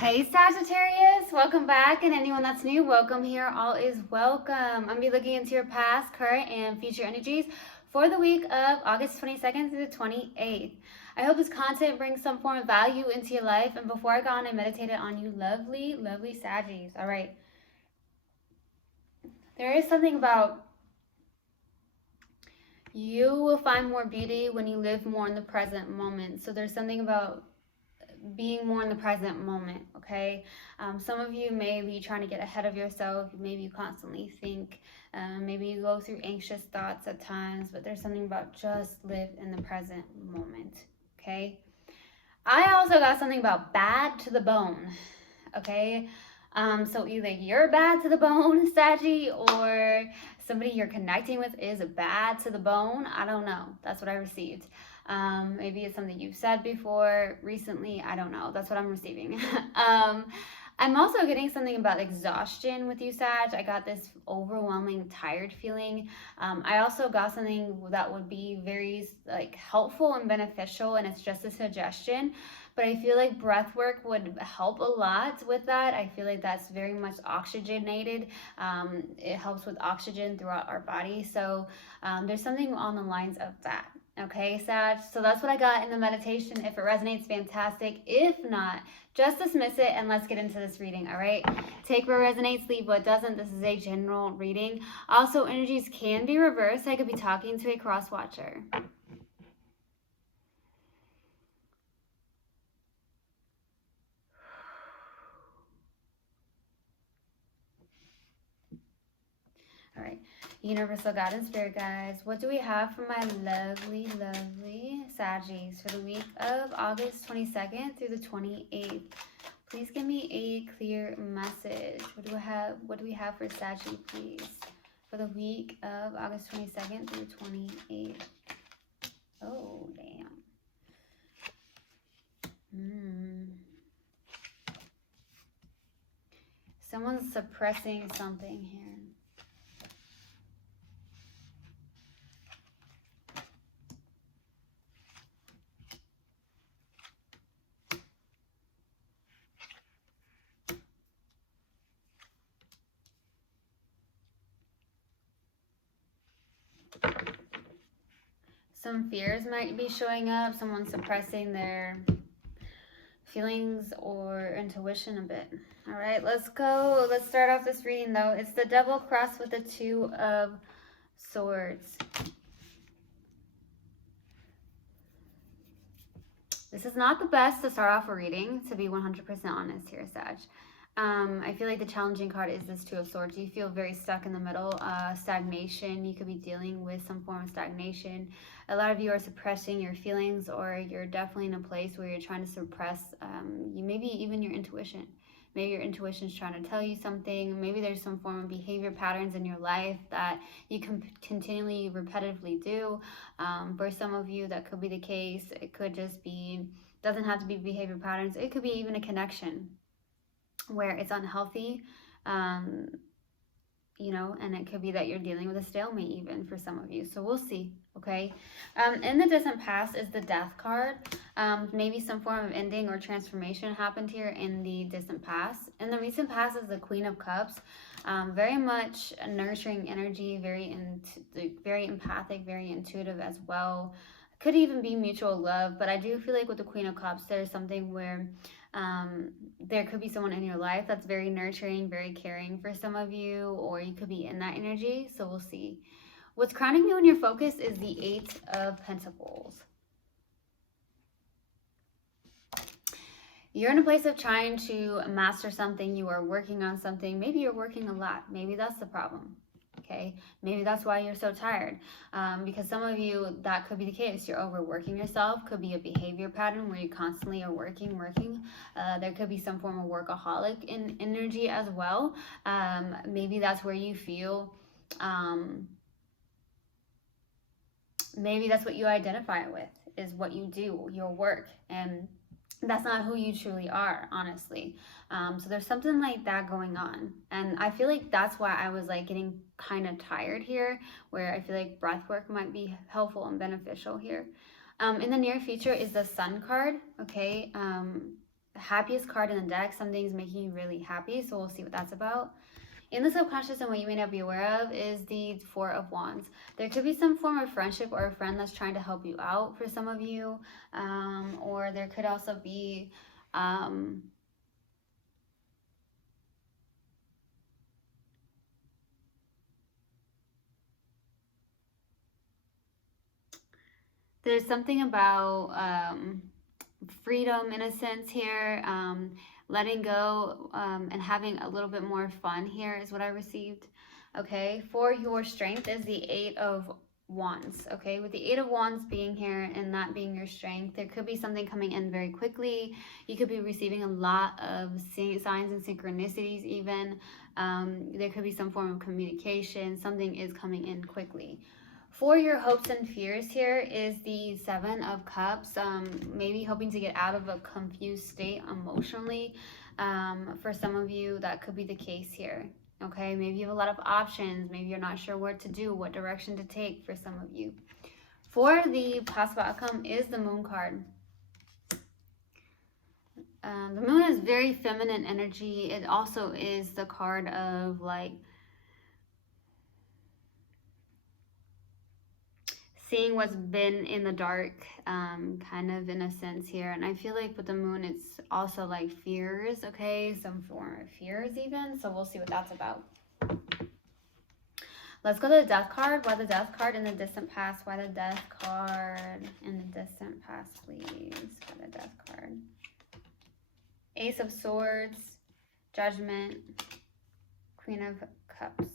Hey Sagittarius, welcome back, and anyone that's new, welcome here. All is welcome. I'm gonna be looking into your past, current, and future energies for the week of August 22nd through the 28th. I hope this content brings some form of value into your life. And before I go on, I meditated on you, lovely, lovely Saggies. All right. There is something about you will find more beauty when you live more in the present moment. So there's something about being more in the present moment, okay? Some of you may be trying to get ahead of yourself. Maybe you constantly think, maybe you go through anxious thoughts at times, but there's something about just live in the present moment, okay? I also got something about bad to the bone, okay? So either you're bad to the bone, Saggy, or somebody you're connecting with is bad to the bone. I don't know. That's what I received. Maybe it's something you've said before recently. I don't know. That's what I'm receiving. I'm also getting something about exhaustion with you, Sag. I got this overwhelming tired feeling. I also got something that would be very helpful and beneficial, and it's just a suggestion. But I feel like breath work would help a lot with that. I feel like that's very much oxygenated. It helps with oxygen throughout our body. So there's something on the lines of that. Okay, Sag. So that's what I got in the meditation. If it resonates, fantastic. If not, just dismiss it and let's get into this reading, all right? Take what resonates, leave what doesn't. This is a general reading. Also, energies can be reversed. I could be talking to a cross watcher. All right, Universal God and Spirit Guides, what do we have for my lovely, lovely Saggies for the week of August 22nd through the 28th? Please give me a clear message. What do we have for Saggy, please, for the week of August 22nd through the 28th? Oh, damn. Someone's suppressing something here. Some fears might be showing up. Someone suppressing their feelings or intuition a bit. All right, let's go. Let's start off this reading, though. It's the Devil crossed with the Two of Swords. This is not the best to start off a reading, to be 100% honest here, Sag. I feel like the challenging card is this Two of Swords. You feel very stuck in the middle, stagnation. You could be dealing with some form of stagnation. A lot of you are suppressing your feelings, or you're definitely in a place where you're trying to suppress maybe even your intuition. Maybe your intuition is trying to tell you something. Maybe there's some form of behavior patterns in your life that you can continually, repetitively do. For some of you, that could be the case. It could just be, doesn't have to be behavior patterns. It could be even a connection where it's unhealthy, and it could be that you're dealing with a stalemate even for some of you. So we'll see, okay? In the distant past is the Death card. Maybe some form of ending or transformation happened here in the distant past. In the recent past is the Queen of Cups. Very much a nurturing energy, very empathic, very intuitive as well. Could even be mutual love, but I do feel like with the Queen of Cups, there's something where there could be someone in your life that's very nurturing, very caring for some of you, or you could be in that energy. So we'll see. What's crowning you in your focus is the Eight of Pentacles. You're in a place of trying to master something. You are working on something. Maybe you're working a lot. Maybe that's the problem. Okay, maybe that's why you're so tired, because some of you, that could be the case. You're overworking yourself. Could be a behavior pattern where you constantly are working. There could be some form of workaholic in energy as well. Maybe that's where you feel, maybe that's what you identify with, is what you do, your work, and that's not who you truly are, honestly. So there's something like that going on, and I feel like that's why I was like getting kind of tired here, where I feel like breath work might be helpful and beneficial here. In the near future is the Sun card, okay? the happiest card in the deck. Something's making you really happy, so we'll see what that's about. In the subconscious, and what you may not be aware of, is the Four of Wands. There could be some form of friendship or a friend that's trying to help you out for some of you, or there could also be there's something about freedom in a sense here, letting go and having a little bit more fun here is what I received. Okay, for your strength is the Eight of Wands. Okay, with the Eight of Wands being here and that being your strength, there could be something coming in very quickly. You could be receiving a lot of signs and synchronicities even. There could be some form of communication. Something is coming in quickly. For your hopes and fears here is the Seven of Cups, maybe hoping to get out of a confused state emotionally. For some of you, that could be the case here. Okay, maybe you have a lot of options. Maybe you're not sure what to do, what direction to take for some of you. For the possible outcome is the Moon card. The Moon is very feminine energy. It also is the card of like seeing what's been in the dark, kind of in a sense here. And I feel like with the Moon, it's also like fears, okay? Some form of fears even. So we'll see what that's about. Let's go to the Death card. Why the Death card in the distant past? Why the Death card in the distant past, please? Why the Death card? Ace of Swords, Judgment, Queen of Cups.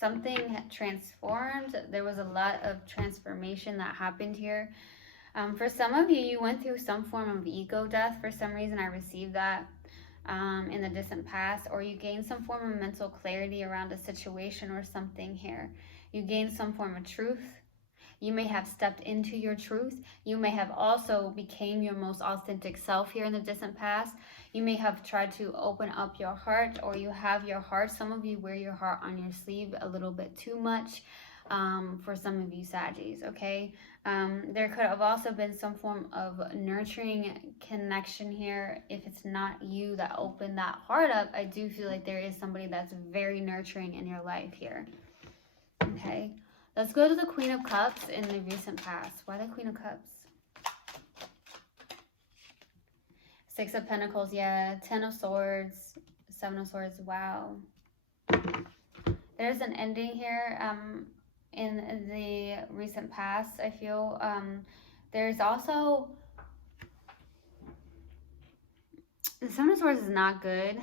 Something transformed. There was a lot of transformation that happened here. For some of you, you went through some form of ego death. For some reason, I received that in the distant past. Or you gained some form of mental clarity around a situation or something here. You gained some form of truth. You may have stepped into your truth. You may have also became your most authentic self here in the distant past. You may have tried to open up your heart, or you have your heart. Some of you wear your heart on your sleeve a little bit too much. For some of you Saggies, okay? There could have also been some form of nurturing connection here. If it's not you that opened that heart up, I do feel like there is somebody that's very nurturing in your life here, okay? Let's go to the Queen of Cups in the recent past. Why the Queen of Cups? Six of Pentacles, yeah. 10 of Swords, 7 of Swords, wow. There's an ending here in the recent past, I feel. There's also... The 7 of Swords is not good.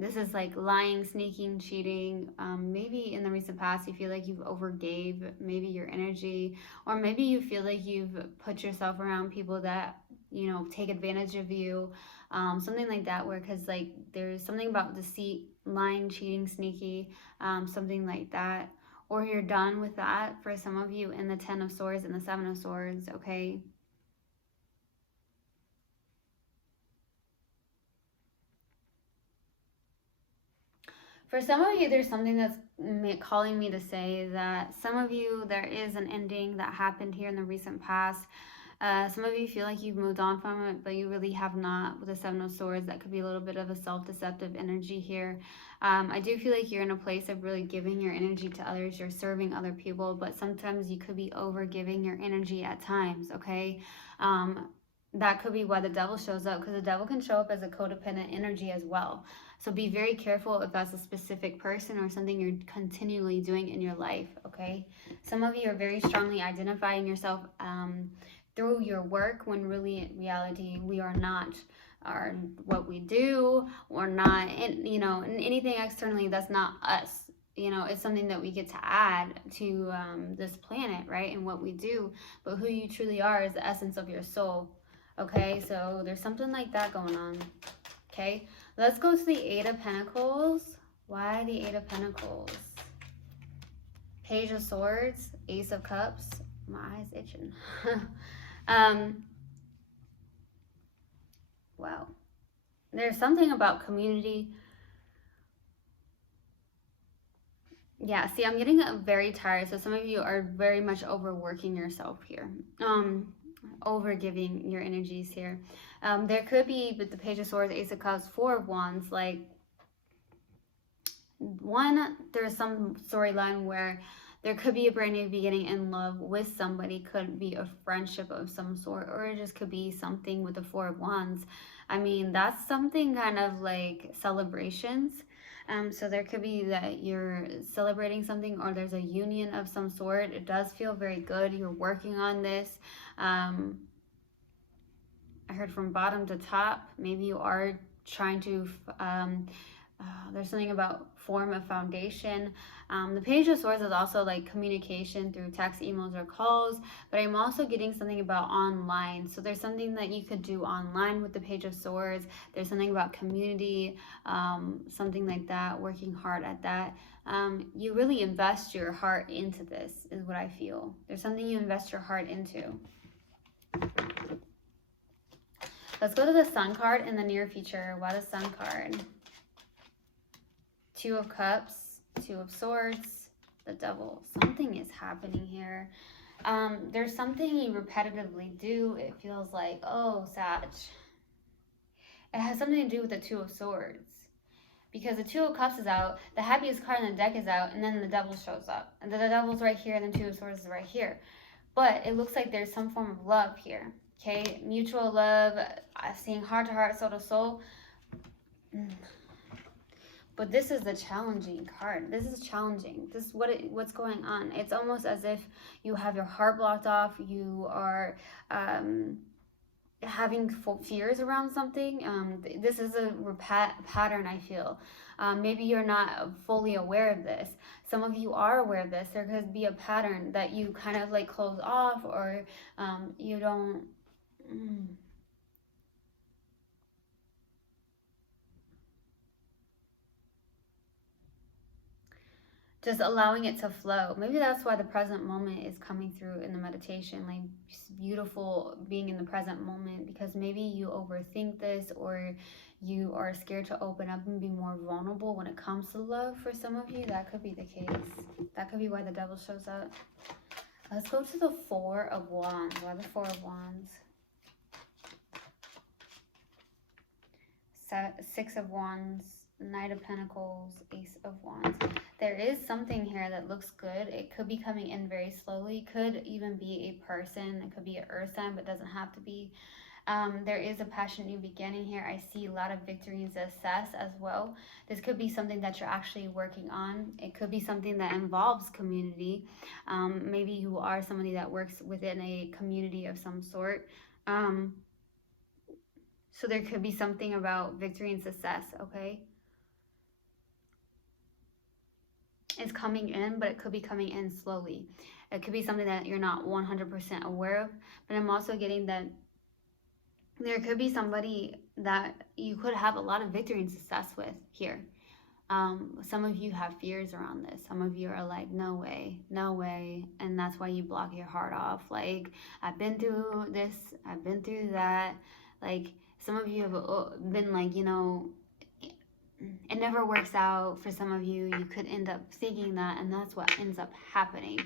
This is like lying, sneaking, cheating. Maybe in the recent past you feel like you've overgave maybe your energy, or maybe you feel like you've put yourself around people that, you know, take advantage of you. Something like that, where, because like there's something about deceit, lying, cheating, sneaky, something like that. Or you're done with that for some of you in the 10 of Swords and the 7 of Swords, okay? For some of you, there's something that's calling me to say that some of you, there is an ending that happened here in the recent past. Some of you feel like you've moved on from it, but you really have not. With the 7 of Swords, that could be a little bit of a self-deceptive energy here. I do feel like you're in a place of really giving your energy to others. You're serving other people, but sometimes you could be over giving your energy at times, okay? That could be why the Devil shows up, because the Devil can show up as a codependent energy as well. So be very careful if that's a specific person or something you're continually doing in your life, okay? Some of you are very strongly identifying yourself through your work, when really in reality we are not. Are what we do, or not, and you know, anything externally that's not us. You know, it's something that we get to add to this planet, right? And what we do, but who you truly are is the essence of your soul. Okay, so there's something like that going on. Okay, let's go to the 8 of Pentacles. Why the 8 of Pentacles? Page of Swords, Ace of Cups. My eyes itching. Wow. There's something about community. Yeah, see, I'm getting very tired. So some of you are very much overworking yourself here. over giving your energies here. There could be with the Page of Swords, Ace of Cups, Four of Wands, like there's some storyline where there could be a brand new beginning in love with somebody, could be a friendship of some sort, or it just could be something with the Four of Wands. I mean, that's something kind of like celebrations. So there could be that you're celebrating something, or there's a union of some sort. It does feel very good. You're working on this. I heard from bottom to top. Maybe you are trying to there's something about form a foundation. The Page of Swords is also like communication through text, emails, or calls, but I'm also getting something about online. So there's something that you could do online with the Page of Swords. There's something about community, something like that, working hard at that. You really invest your heart into this, is what I feel. There's something you invest your heart into. Let's go to the Sun card in the near future. Why the Sun card? Two of Cups, Two of Swords, the Devil. Something is happening here. There's something you repetitively do. It feels like, oh, Sag. It has something to do with the Two of Swords. Because the Two of Cups is out, the happiest card in the deck is out, and then the Devil shows up. And then the Devil's right here, and the Two of Swords is right here. But it looks like there's some form of love here. Okay, mutual love, seeing heart to heart, soul to soul. But this is the challenging card. This is challenging. This is what's going on. It's almost as if you have your heart blocked off. You are having fears around something. This is a pattern, I feel. Maybe you're not fully aware of this. Some of you are aware of this. There could be a pattern that you kind of like close off, or you don't... Just allowing it to flow. Maybe that's why the present moment is coming through in the meditation, like beautiful being in the present moment, because maybe you overthink this, or you are scared to open up and be more vulnerable when it comes to love. For some of you, that could be the case. That could be why the Devil shows up. Let's go to the Four of Wands. Why the Four of Wands? Six of Wands, Knight of Pentacles, Ace of Wands. There is something here that looks good. It could be coming in very slowly. Could even be a person. It could be an earth sign, but doesn't have to be. There is a passionate new beginning here. I see a lot of victory and success as well. This could be something that you're actually working on. It could be something that involves community. Maybe you are somebody that works within a community of some sort. So there could be something about victory and success, okay? It's coming in, but it could be coming in slowly. It could be something that you're not 100% aware of, but I'm also getting that there could be somebody that you could have a lot of victory and success with here. Some of you have fears around this. Some of you are like, no way, no way. And that's why you block your heart off. Like, I've been through this, I've been through that. Like, some of you have been like, you know, it never works out. For some of you, you could end up thinking that, and that's what ends up happening.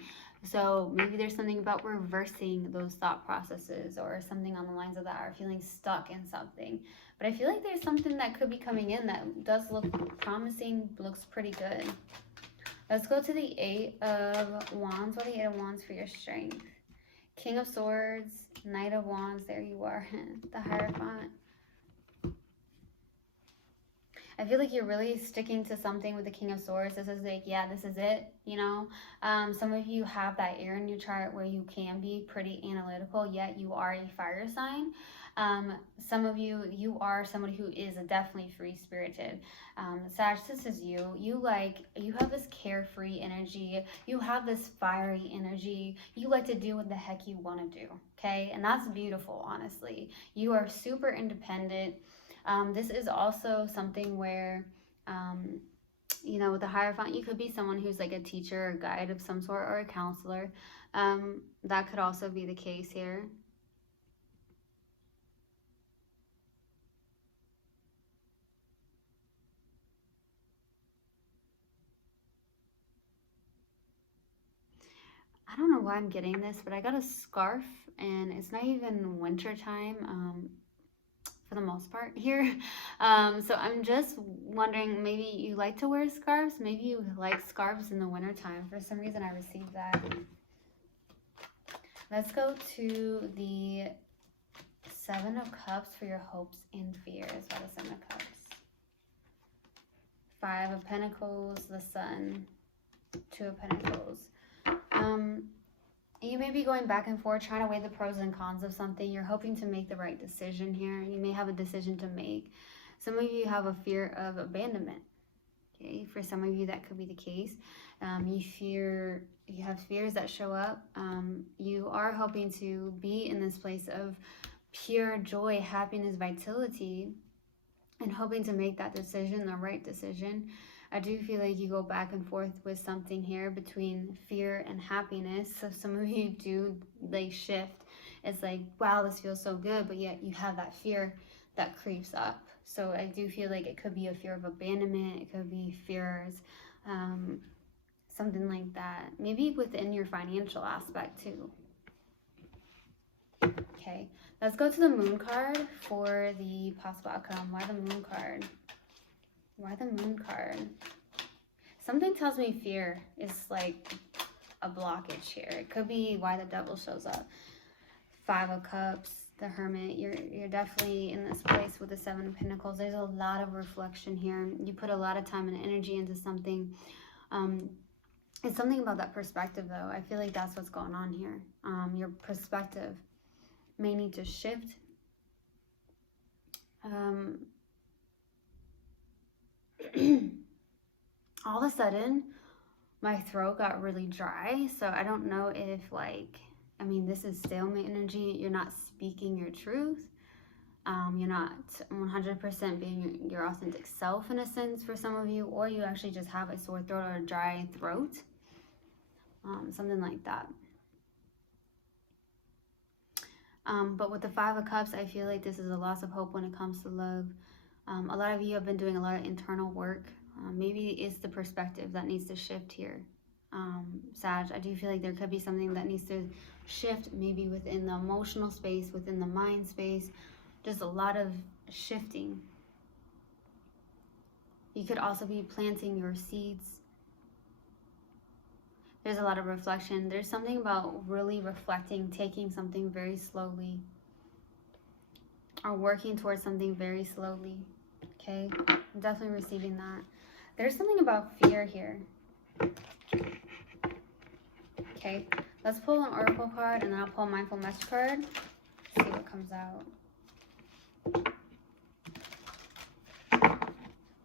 So maybe there's something about reversing those thought processes, or something on the lines of that, or feeling stuck in something. But I feel like there's something that could be coming in that does look promising, looks pretty good. Let's go to the Eight of Wands. What are the Eight of Wands for your strength? King of Swords, Knight of Wands, there you are, the Hierophant. I feel like you're really sticking to something with the King of Swords. This is like, yeah, this is it, you know. Some of you have that air in your chart where you can be pretty analytical, yet you are a fire sign. Some of you, you are somebody who is definitely free-spirited. Sag, this is you. You have this carefree energy. You have this fiery energy. You like to do what the heck you want to do, okay? And that's beautiful, honestly. You are super independent. This is also something where, you know, with the Hierophant, you could be someone who's like a teacher or guide of some sort, or a counselor. That could also be the case here. I don't know why I'm getting this, but I got a scarf and it's not even winter time for the most part here. So I'm just wondering, maybe you like to wear scarves? Maybe you like scarves in the winter time. For some reason I received that. Let's go to the Seven of Cups for your hopes and fears. Why the Seven of Cups? Five of Pentacles, the Sun, Two of Pentacles. You may be going back and forth trying to weigh the pros and cons of something. You're hoping to make the right decision here. You may have a decision to make. Some of you have a fear of abandonment. Okay, for some of you that could be the case. You have fears that show up. You are hoping to be in this place of pure joy, happiness, vitality, and hoping to make that decision, the right decision. I do feel like you go back and forth with something here between fear and happiness. So some of you do like shift. It's like, wow, this feels so good, but yet you have that fear that creeps up. So I do feel like it could be a fear of abandonment. It could be fears, something like that. Maybe within your financial aspect too. Okay, let's go to the Moon card for the possible outcome. Why the Moon card? Why the Moon card? Something tells me fear is like a blockage here. It could be why the Devil shows up. Five of Cups, the Hermit. You're definitely in this place with the Seven of Pentacles. There's a lot of reflection here. You put a lot of time and energy into something. It's something about that perspective, though. I feel like that's what's going on here. Your perspective may need to shift. All of a sudden my throat got really dry, so I don't know if this is stalemate energy. You're not speaking your truth. You're not 100% being your authentic self in a sense for some of you, or you actually just have a sore throat or a dry throat, something like that. But with the Five of Cups, I feel like this is a loss of hope when it comes to love. A lot of you have been doing a lot of internal work. Maybe it's the perspective that needs to shift here. Sag, I do feel like there could be something that needs to shift, maybe within the emotional space, within the mind space. Just a lot of shifting. You could also be planting your seeds. There's a lot of reflection. There's something about really reflecting, taking something very slowly, or working towards something very slowly. Okay, I'm definitely receiving that. There's something about fear here. Okay, let's pull an oracle card and then I'll pull a mindful message card. See what comes out.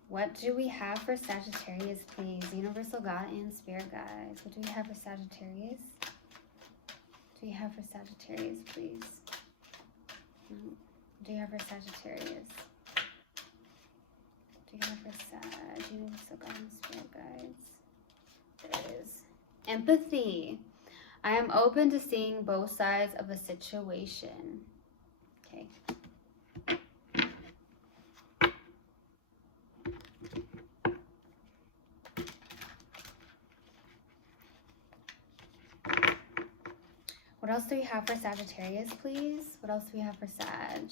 What do we have for Sagittarius, please? Universal God and Spirit Guides. What do we have for Sagittarius? What do you have for Sagittarius, please? What do you have for Sagittarius? What do you have for Sag? Universal God and Spirit Guides. There it is. Empathy. I am open to seeing both sides of a situation. Okay. What else do we have for Sagittarius, please? What else do we have for Sag?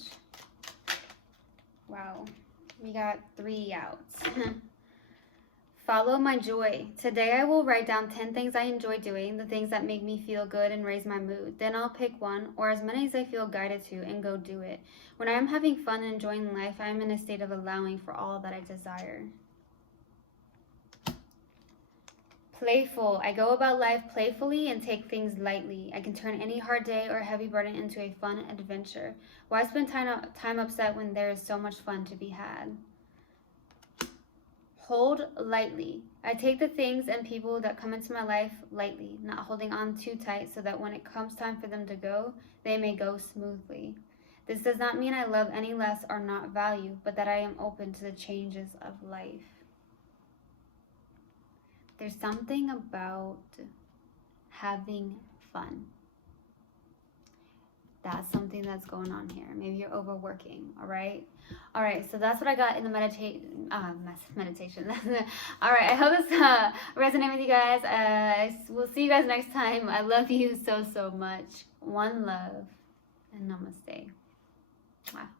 Wow, we got 3 outs. Follow my joy. Today I will write down 10 things I enjoy doing, the things that make me feel good and raise my mood. Then I'll pick one, or as many as I feel guided to, and go do it. When I am having fun and enjoying life, I am in a state of allowing for all that I desire. Playful. I go about life playfully and take things lightly. I can turn any hard day or heavy burden into a fun adventure. Why spend time upset when there is so much fun to be had? Hold lightly. I take the things and people that come into my life lightly, not holding on too tight so that when it comes time for them to go, they may go smoothly. This does not mean I love any less or not value, but that I am open to the changes of life. There's something about having fun that's something that's going on here. Maybe you're overworking, all right? All right, so that's what I got in the meditation. All right, I hope this resonated with you guys. We'll see you guys next time. I love you so, so much. One love, and namaste. Mwah.